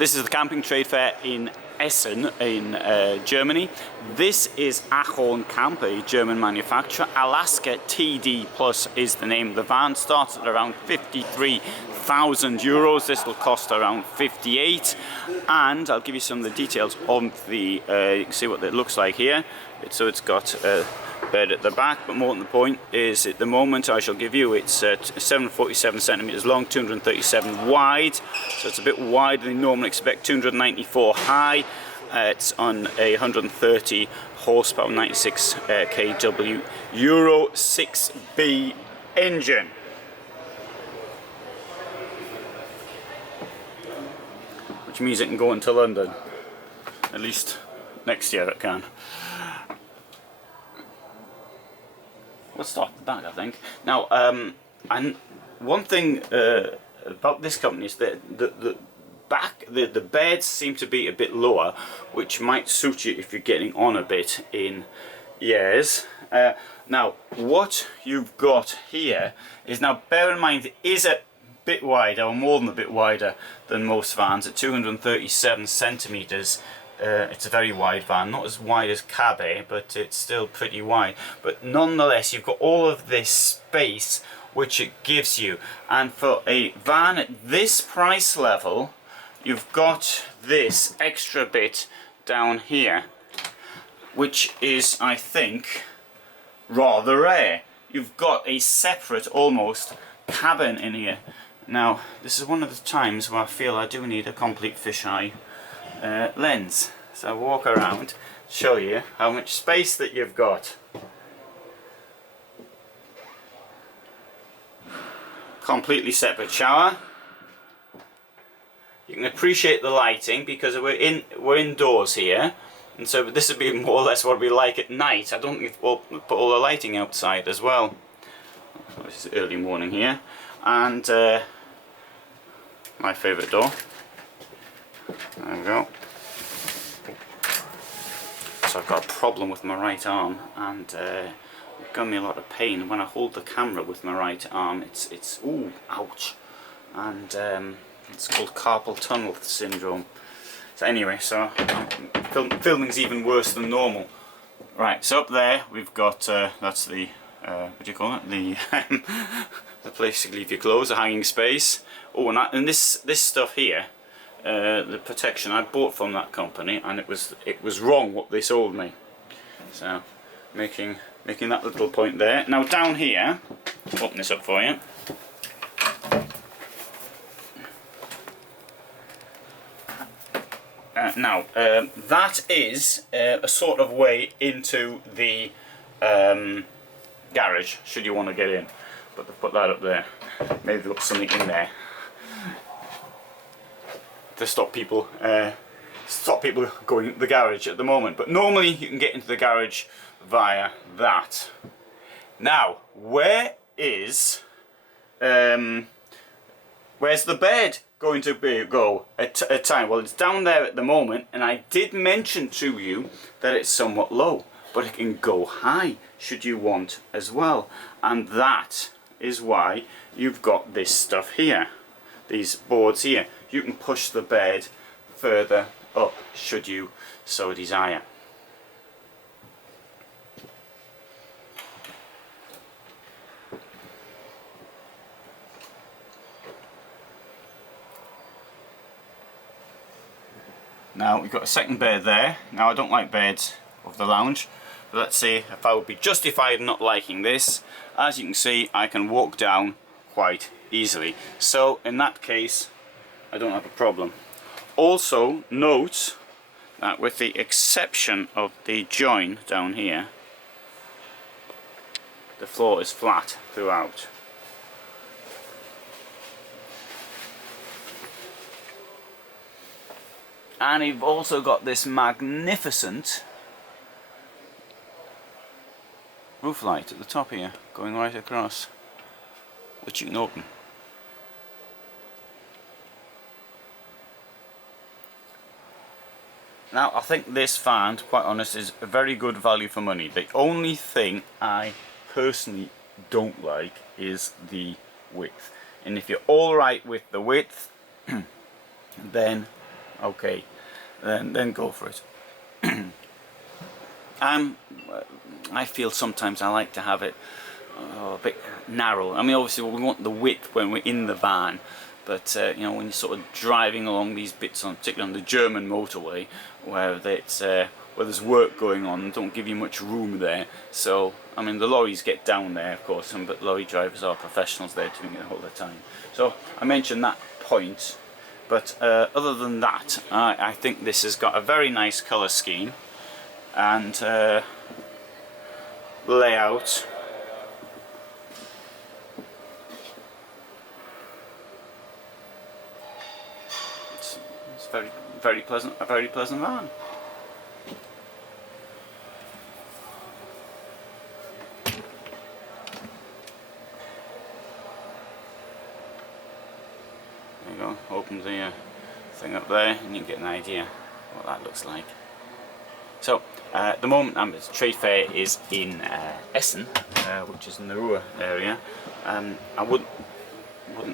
This is the camping trade fair in Essen in Germany. This is Ahorn Camp, a German manufacturer. Alaska TD Plus is the name of the van. Starts at around 53,000 euros. This will cost around 58. And I'll give you some of the details on the, you can see what it looks like here. So it's got a bed at the back, but more than the point is at the moment I shall give you, it's 747 centimeters long, 237 wide, so it's a bit wider than you normally expect, 294 high. It's on a 130 horsepower, 96 kW Euro 6B engine. Which means it can go into London. At least next year it can. We'll start at the back, I think. Now, and one thing about this company is that the beds seem to be a bit lower, which might suit you if you're getting on a bit in years. Now, what you've got here is, now bear in mind, it is a bit wider, or more than a bit wider than most vans, at 237 centimeters. It's a very wide van, not as wide as Cabe, but it's still pretty wide. But nonetheless, you've got all of this space which it gives you. And for a van at this price level, you've got this extra bit down here, which is, I think, rather rare. You've got a separate, almost, cabin in here. Now, this is one of the times where I feel I do need a complete fisheye lens. So I'll walk around, show you how much space that you've got. Completely separate shower. You can appreciate the lighting because we're indoors here, and so this would be more or less what it'd be like at night. I don't think we'll put all the lighting outside as well. This is early morning here, and my favourite door. There we go. So I've got a problem with my right arm, and it's given me a lot of pain. When I hold the camera with my right arm, it's ooh, ouch, and it's called carpal tunnel syndrome. So anyway, so filming's even worse than normal. Right, so up there we've got that's the what do you call it? The the place to leave your clothes, a hanging space. Oh, and this stuff here. The protection I bought from that company, and it was wrong what they sold me. So making that little point there. Now down here, open this up for you. Now that is a sort of way into the garage, should you want to get in. But they've put that up there. Maybe they've got something in there to stop people going into the garage at the moment. But normally you can get into the garage via that. Now, where's the bed going to go at time? Well, it's down there at the moment, and I did mention to you that it's somewhat low, but it can go high should you want as well. And that is why you've got this stuff here, these boards here. You can push the bed further up should you so desire. Now we've got a second bed there. Now I don't like beds of the lounge, but let's see if I would be justified in not liking this. As you can see, I can walk down quite easily. So in that case, I don't have a problem. Also note that with the exception of the join down here, the floor is flat throughout. And you've also got this magnificent roof light at the top here, going right across, which you can open. Now, I think this fan, to be quite honest, is a very good value for money. The only thing I personally don't like is the width. And if you're alright with the width, then okay, then go for it. I feel sometimes I like to have it a bit narrow. I mean, obviously we want the width when we're in the van, but you know, when you're sort of driving along these bits, particularly on the German motorway, where there's work going on, don't give you much room there. So I mean, the lorries get down there, of course, but lorry drivers are professionals. They're doing it all the time. So I mentioned that point, but other than that, I think this has got a very nice colour scheme and layout. It's very pleasant, a very pleasant van. There you go. Open the thing up there, and you can get an idea what that looks like. So at the moment, the trade fair is in Essen, which is in the Ruhr area. I wouldn't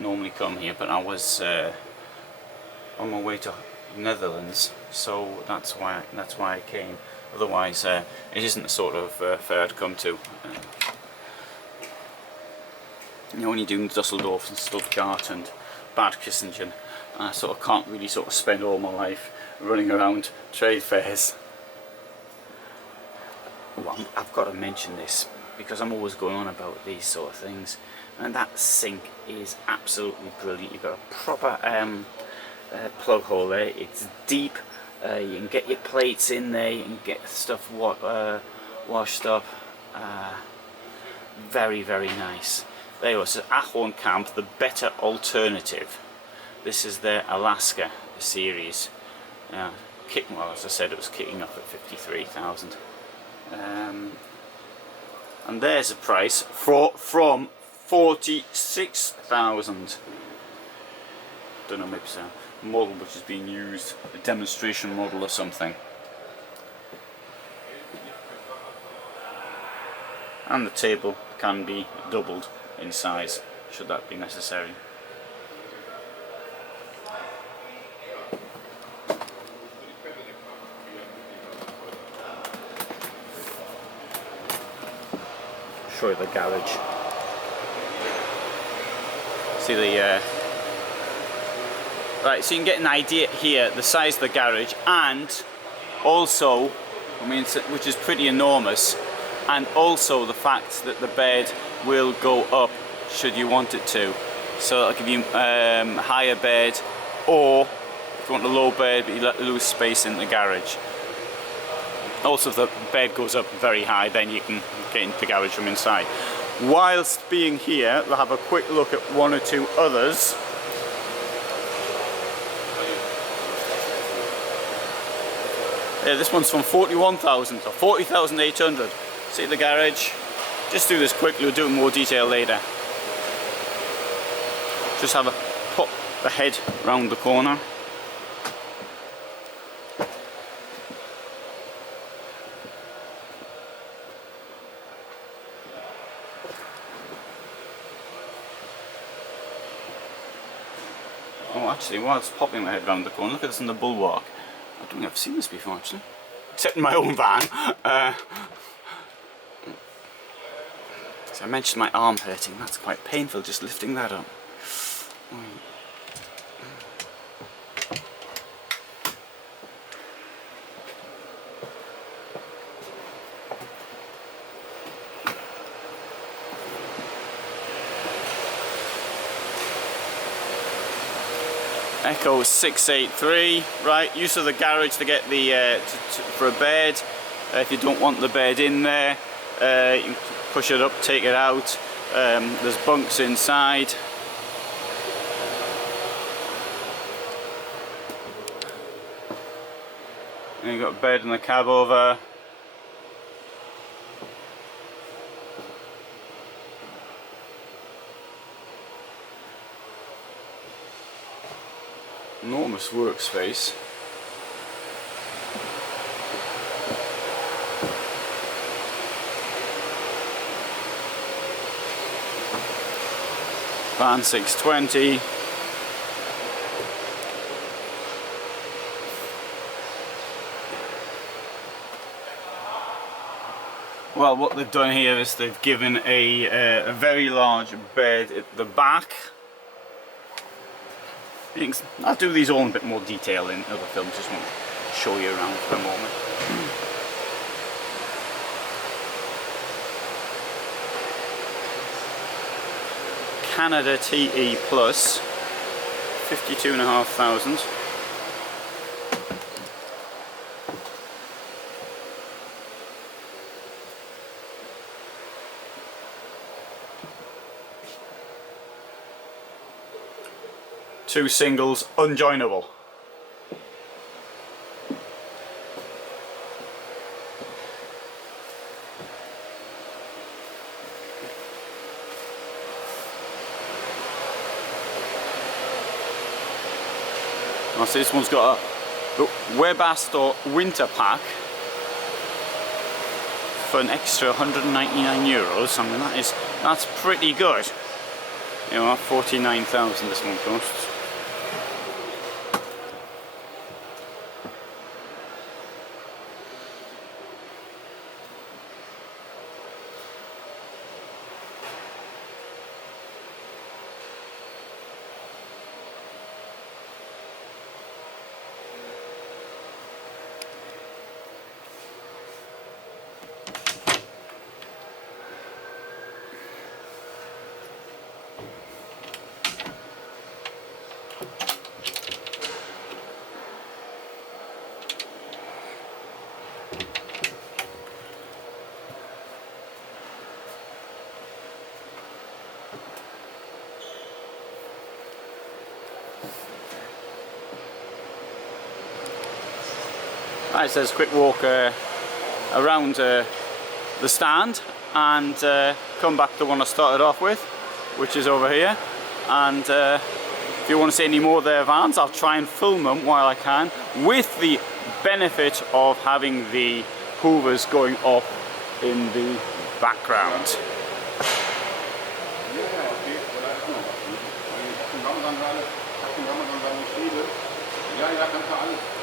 normally come here, but I was on my way to Netherlands, so that's why I came. Otherwise, it isn't the sort of fair I'd come to. You only do Dusseldorf and Stuttgart and Bad Kissingen. I sort of can't really sort of spend all my life running around trade fairs. Well, I've got to mention this because I'm always going on about these sort of things, and that sink is absolutely brilliant. You've got a proper plug hole there. It's deep. You can get your plates in there. You can get stuff washed up. Very, very nice. There you go. So Ahorn Camp, the better alternative. This is their Alaska series. Well, as I said, it was kicking off at 53,000. And there's a price from 46,000. Don't know, maybe it's a model which is being used, a demonstration model or something. And the table can be doubled in size should that be necessary. Show you the garage. See the right, so you can get an idea here the size of the garage, and also, I mean, which is pretty enormous, and also the fact that the bed will go up should you want it to. So it'll give you a higher bed, or if you want a low bed but you let loose space in the garage. Also, if the bed goes up very high, then you can get into the garage from inside. Whilst being here, we'll have a quick look at one or two others. Yeah, this one's from 41,000 or 40,800. See the garage? Just do this quickly, we'll do it in more detail later. Just have a pop the head round the corner. Oh, actually, while it's popping my head round the corner, look at this in the bulwark. I don't think I've seen this before, actually. Except in my own van. So I mentioned my arm hurting. That's quite painful, just lifting that up. Echo 683, right, use of the garage to get the for a bed. If you don't want the bed in there, you can push it up, take it out. There's bunks inside. And you've got a bed in the cab over. Enormous workspace. Van 620. Well, what they've done here is they've given a very large bed at the back. I'll do these all in a bit more detail in other films, just want to show you around for a moment. Canada TE Plus, 52,500. Two singles, unjoinable. I see this one's got a Webasto winter pack for an extra €199. I mean that's pretty good. You know, 49,000 this one costs. Right, so there's a quick walk around the stand and come back to the one I started off with, which is over here. And if you want to see any more of their vans, I'll try and film them while I can, with the benefit of having the hoovers going up in the background. Ja, kannst du alles.